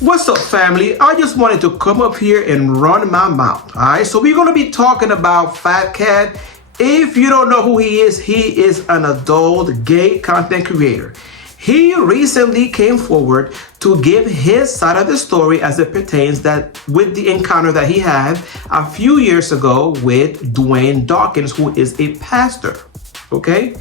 What's up, family? I just wanted to come up here and run my mouth. All right, so we're going to be talking about Fat Cat. If you don't know who he is an adult gay content creator. He recently came forward to give his side of the story as it pertains that with the encounter that he had a few years ago with Dwayne Dawkins, who is a pastor. Okay?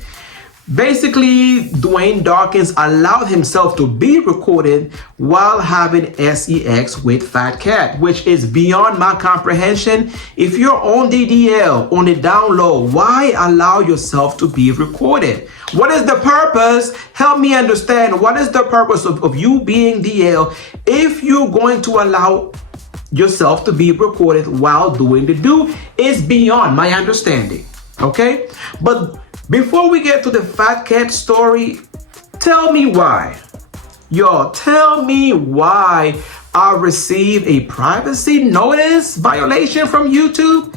Basically, Dwayne Dawkins allowed himself to be recorded while having sex with Fat Cat, which is beyond my comprehension. If you're on the DL, on the down low, why allow yourself to be recorded? What is the purpose? Help me understand. What is the purpose of you being DL if you're going to allow yourself to be recorded while doing the do? Is beyond my understanding. Okay? But before we get to the Fat Cat story, tell me why. Y'all, tell me why I received a privacy notice violation from YouTube.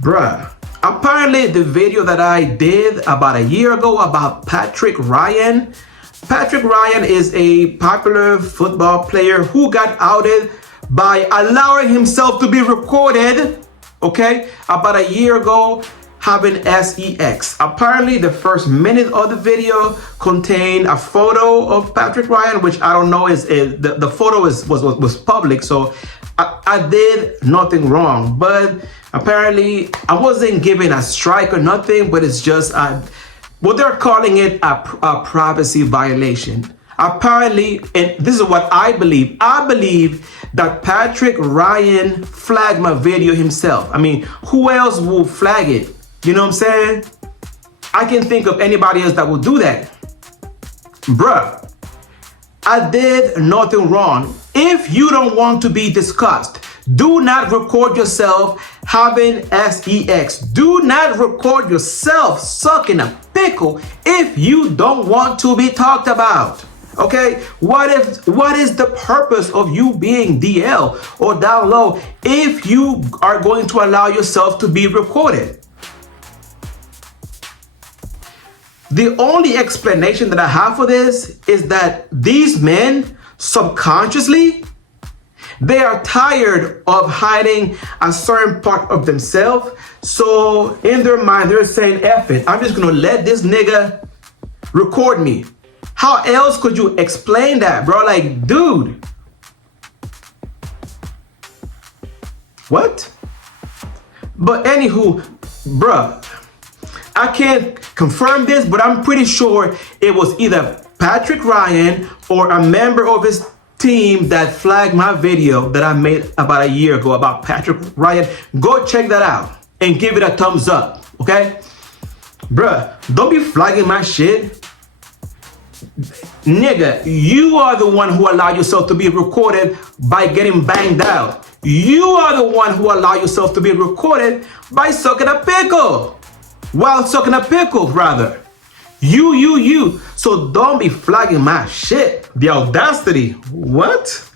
Bruh, apparently the video that I did about a year ago about Patrick Ryan. Patrick Ryan is a popular football player who got outed by allowing himself to be recorded, okay, about a year ago, having sex. Apparently, the first minute of the video contained a photo of Patrick Ryan, which I don't know the photo was public, so I did nothing wrong. But apparently, I wasn't given a strike or nothing, but it's just what they're calling it a privacy violation. Apparently, and this is what I believe. I believe that Patrick Ryan flagged my video himself. I mean, who else will flag it? You know what I'm saying? I can think of anybody else that will do that. Bruh, I did nothing wrong. If you don't want to be discussed, do not record yourself having sex. Do not record yourself sucking a pickle if you don't want to be talked about. Okay, what is the purpose of you being DL or down low if you are going to allow yourself to be recorded? The only explanation that I have for this is that these men subconsciously, they are tired of hiding a certain part of themselves. So in their mind, they're saying, F it, I'm just gonna let this nigga record me. How else could you explain that, bro? Like, dude. What? But anywho, bruh, I can't confirm this, but I'm pretty sure it was either Patrick Ryan or a member of his team that flagged my video that I made about a year ago about Patrick Ryan. Go check that out and give it a thumbs up, okay? Bruh, don't be flagging my shit. Nigga, you are the one who allowed yourself to be recorded by getting banged out. You are the one who allowed yourself to be recorded by sucking a pickle. While sucking a pickle, rather. You. So don't be flagging my shit. The audacity. What?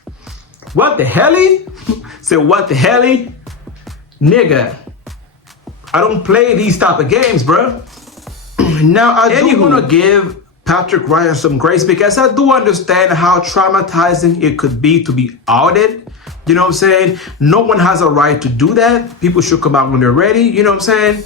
What the helly? Say what the helly? Nigga, I don't play these type of games, bro. Now, I do want to give Patrick Ryan some grace because I do understand how traumatizing it could be to be outed. You know what I'm saying? No one has a right to do that. People should come out when they're ready. You know what I'm saying?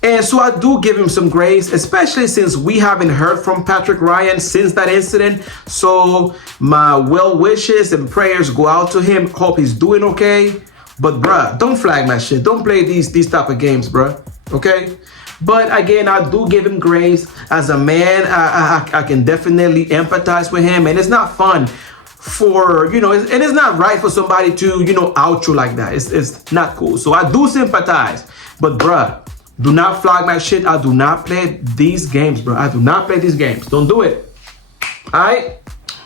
And so I do give him some grace, especially since we haven't heard from Patrick Ryan since that incident. So my well wishes and prayers go out to him. Hope he's doing okay. But bruh, don't flag my shit. Don't play these type of games, bruh. Okay? But again, I do give him grace. As a man, I can definitely empathize with him. And it's not fun for, you know, and it's not right for somebody to, you know, out you like that. It's not cool. So I do sympathize. But bruh, do not flag my shit. I do not play these games, bro. I do not play these games. Don't do it. All right?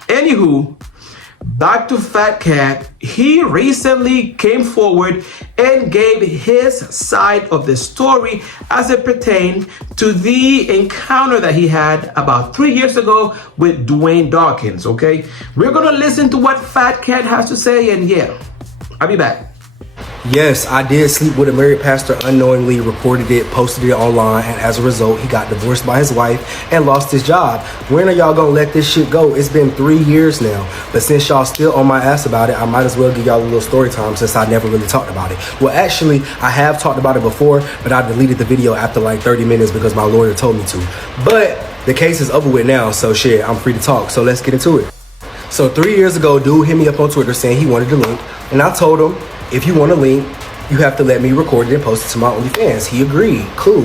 Anywho, back to Fat Cat. He recently came forward and gave his side of the story as it pertained to the encounter that he had about 3 years ago with Dwayne Dawkins, okay? We're going to listen to what Fat Cat has to say, and yeah, I'll be back. Yes, I did sleep with a married pastor, unknowingly reported it, posted it online, and as a result, he got divorced by his wife and lost his job. When are y'all gonna let this shit go? It's been 3 years now, but since y'all still on my ass about it, I might as well give y'all a little story time since I never really talked about it. Well, actually, I have talked about it before, but I deleted the video after like 30 minutes because my lawyer told me to. But the case is over with now, so shit, I'm free to talk, so let's get into it. So 3 years ago, dude hit me up on Twitter saying he wanted the link, and I told him, if you want a link, you have to let me record it and post it to my OnlyFans. He agreed. Cool.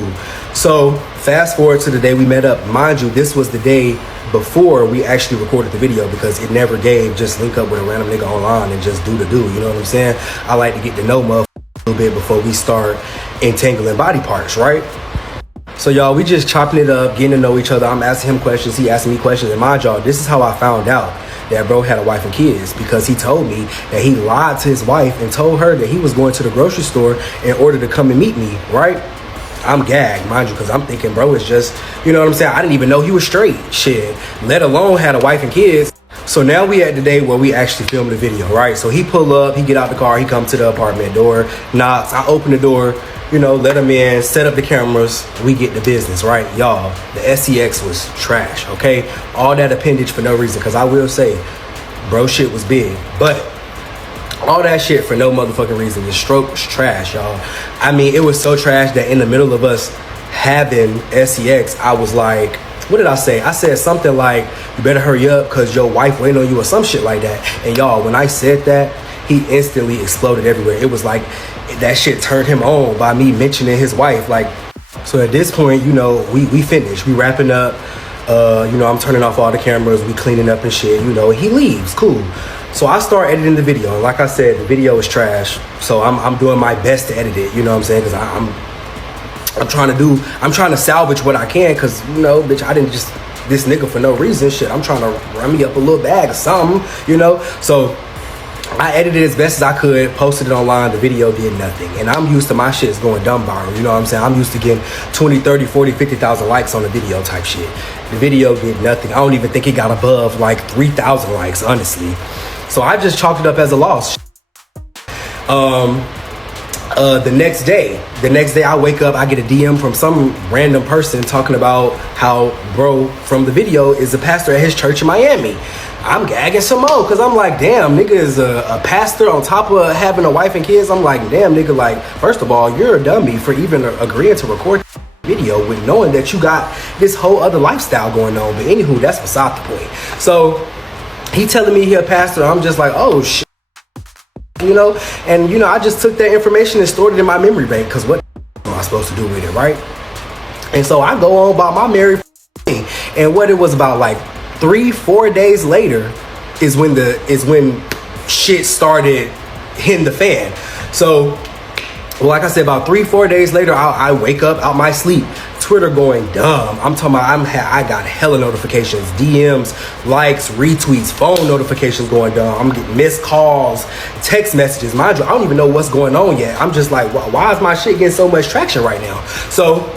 So fast forward to the day we met up. Mind you, this was the day before we actually recorded the video because it never gave just link up with a random nigga online and just do the do. You know what I'm saying? I like to get to know motherfuckers a little bit before we start entangling body parts, right? So y'all, we just chopping it up, getting to know each other. I'm asking him questions, he asking me questions. And mind y'all, this is how I found out that bro had a wife and kids, because he told me that he lied to his wife and told her that he was going to the grocery store in order to come and meet me, right? I'm gagged, mind you, because I'm thinking bro is just, you know what I'm saying? I didn't even know he was straight, shit, let alone had a wife and kids. So now we at the day where we actually film the video, right? So he pull up, he get out the car, he come to the apartment door, knocks, I open the door, you know, let him in, set up the cameras, we get the business, right? Y'all, the SEX was trash, okay? All that appendage for no reason, because I will say, bro shit was big, but all that shit for no motherfucking reason. The stroke was trash, y'all. I mean, it was so trash that in the middle of us having SEX, I was like, what did I say? I said something like, you better hurry up because your wife waiting on you or some shit like that. And y'all, when I said that, he instantly exploded everywhere. It was like that shit turned him on by me mentioning his wife. Like, so at this point, you know, we finished. We wrapping up. You know, I'm turning off all the cameras. We cleaning up and shit. You know, he leaves. Cool. So I start editing the video. And like I said, the video is trash. So I'm doing my best to edit it. You know what I'm saying? Because I'm trying to salvage what I can. Because, you know, bitch, I didn't just this nigga for no reason. Shit, I'm trying to run me up a little bag or something. You know, so I edited it as best as I could, posted it online. The video did nothing. And I'm used to my shit's going dumb viral. You know what I'm saying? I'm used to getting 20, 30, 40, 50,000 likes on a video type shit. The video did nothing. I don't even think it got above like 3,000 likes, honestly. So I just chalked it up as a loss. The next day I wake up, I get a DM from some random person talking about how bro from the video is a pastor at his church in Miami. I'm gagging some more because I'm like, damn, nigga is a pastor on top of having a wife and kids. I'm like, damn, nigga, like, first of all, you're a dummy for even agreeing to record video with knowing that you got this whole other lifestyle going on. But anywho, that's beside the point. So he telling me he a pastor. I'm just like, oh shit, you know. And you know, I just took that information and stored it in my memory bank because what am I supposed to do with it, right? And so I go on about my married thing. And what it was about like 3-4 days later is when shit started hitting the fan. So, well, like I said, about 3-4 days later, I wake up out my sleep, Twitter going dumb. I'm talking about I got hella notifications, DMs, likes, retweets, phone notifications going dumb. I'm getting missed calls, text messages. Mind you, I don't even know what's going on yet. I'm just like, why is my shit getting so much traction right now? So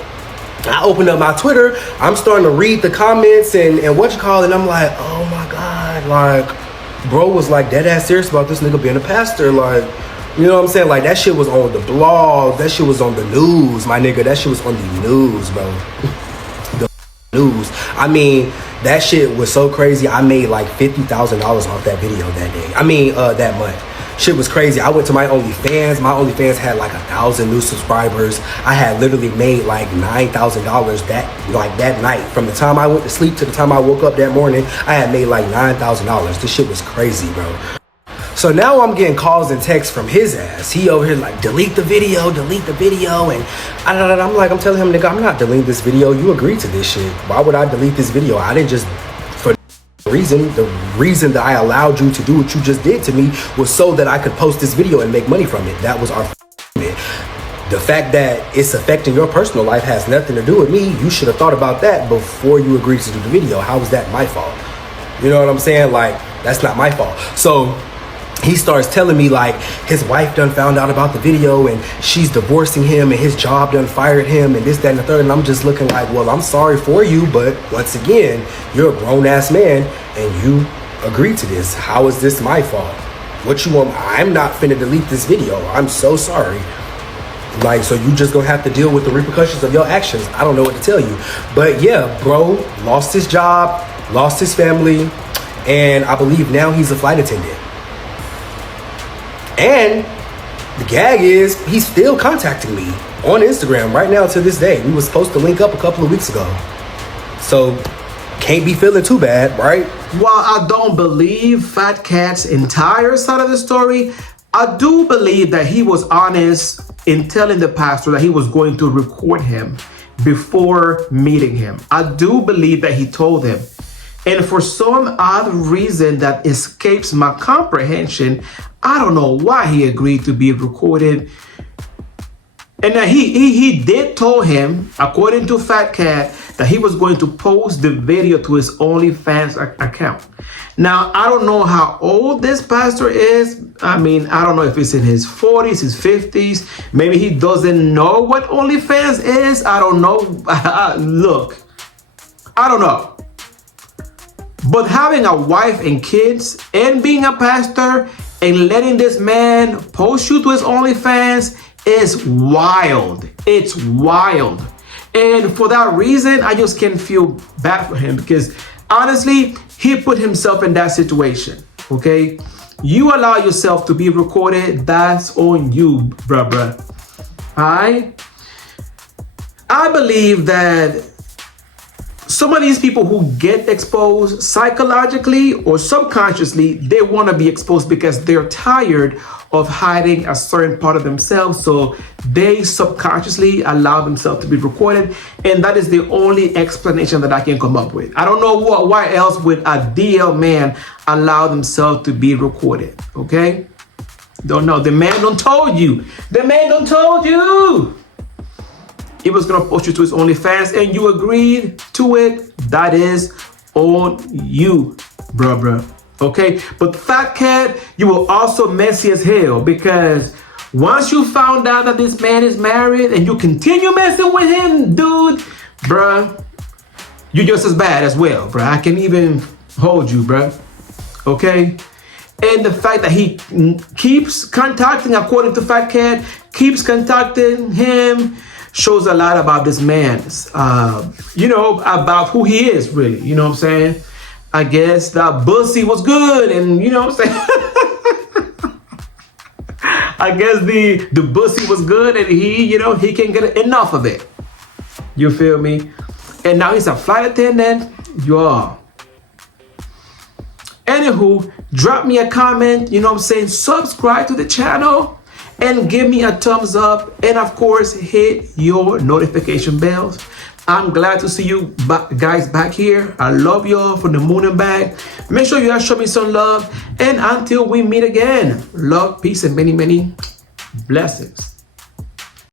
I opened up my Twitter, I'm starting to read the comments and what you call it, and I'm like, oh my God, like, bro was like dead ass serious about this nigga being a pastor, like, you know what I'm saying? Like, that shit was on the blog, that shit was on the news, my nigga, that shit was on the news, bro. The news. I mean, that shit was so crazy, I made like $50,000 off that video that day. I mean, that month. Shit was crazy. I went to my OnlyFans. My OnlyFans had like 1,000 new subscribers. I had literally made like $9,000 that night. From the time I went to sleep to the time I woke up that morning, I had made like $9,000. This shit was crazy, bro. So now I'm getting calls and texts from his ass. He over here like, delete the video. And I'm telling him, nigga, I'm not deleting this video. You agreed to this shit. Why would I delete this video? I didn't just, the reason that I allowed you to do what you just did to me was so that I could post this video and make money from it. That was our the fact that it's affecting your personal life has nothing to do with me. You should have thought about that before you agreed to do the video. How is that my fault? You know what I'm saying? Like, that's not my fault. So he starts telling me like his wife done found out about the video and she's divorcing him and his job done fired him and this, that, and the third. And I'm just looking like, well, I'm sorry for you, but once again, you're a grown ass man and you agreed to this. How is this my fault? what you want? I'm not finna delete this video. I'm so sorry. Like, so you just gonna have to deal with the repercussions of your actions. I don't know what to tell you. But yeah, bro lost his job, lost his family, and I believe now he's a flight attendant. And the gag is he's still contacting me on Instagram right now to this day. We were supposed to link up a couple of weeks ago. So can't be feeling too bad, right? While I don't believe Fat Cat's entire side of the story, I do believe that he was honest in telling the pastor that he was going to record him before meeting him. I do believe that he told him. And for some odd reason that escapes my comprehension, I don't know why he agreed to be recorded. And that he did tell him, according to Fat Cat, that he was going to post the video to his OnlyFans account. Now, I don't know how old this pastor is. I mean, I don't know if it's in his 40s, his 50s. Maybe he doesn't know what OnlyFans is. I don't know. Look, I don't know. But having a wife and kids and being a pastor and letting this man post you to his OnlyFans is wild. It's wild. And for that reason, I just can't feel bad for him because honestly, he put himself in that situation, okay? You allow yourself to be recorded, that's on you, bruh. All right? I believe that some of these people who get exposed psychologically or subconsciously, they want to be exposed because they're tired of hiding a certain part of themselves. So they subconsciously allow themselves to be recorded. And that is the only explanation that I can come up with. I don't know why else would a DL man allow themselves to be recorded. Okay? Don't know. The man done told you. The man done told you. He was gonna post you to his OnlyFans and you agreed to it. That is on you, bruh. Okay, but Fat Cat, you were also messy as hell because once you found out that this man is married and you continue messing with him, dude, bruh, you're just as bad as well, bruh. I can even hold you, bruh. Okay? And the fact that he keeps contacting, according to Fat Cat, keeps contacting him shows a lot about this man, about who he is, really. You know what I'm saying? I guess that bussy was good, and you know what I'm saying? I guess the bussy was good, and he can get enough of it. You feel me? And now he's a flight attendant. Yeah. Anywho, drop me a comment, you know what I'm saying? Subscribe to the channel and give me a thumbs up. And of course, hit your notification bells. I'm glad to see you guys back here. I love y'all from the moon and back. Make sure you guys show me some love. And until we meet again, love, peace, and many, many blessings.